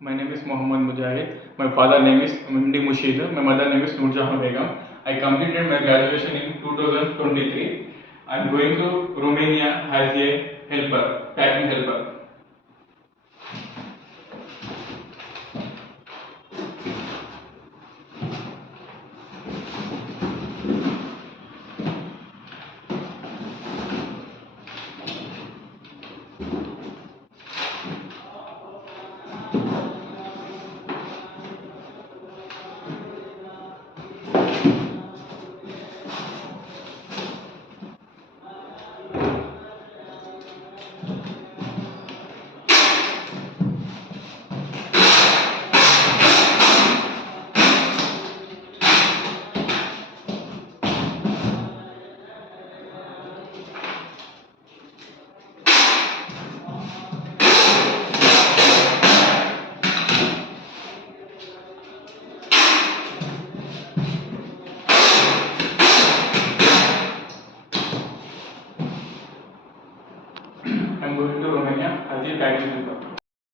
My name is Mohammad Mujahid. My father name is Mimdi Mushid. My mother name is Nurjahan Begum. I completed my graduation in 2023. I am going to Romania as a helper, packing helper. I am going to Romania as a packing helper.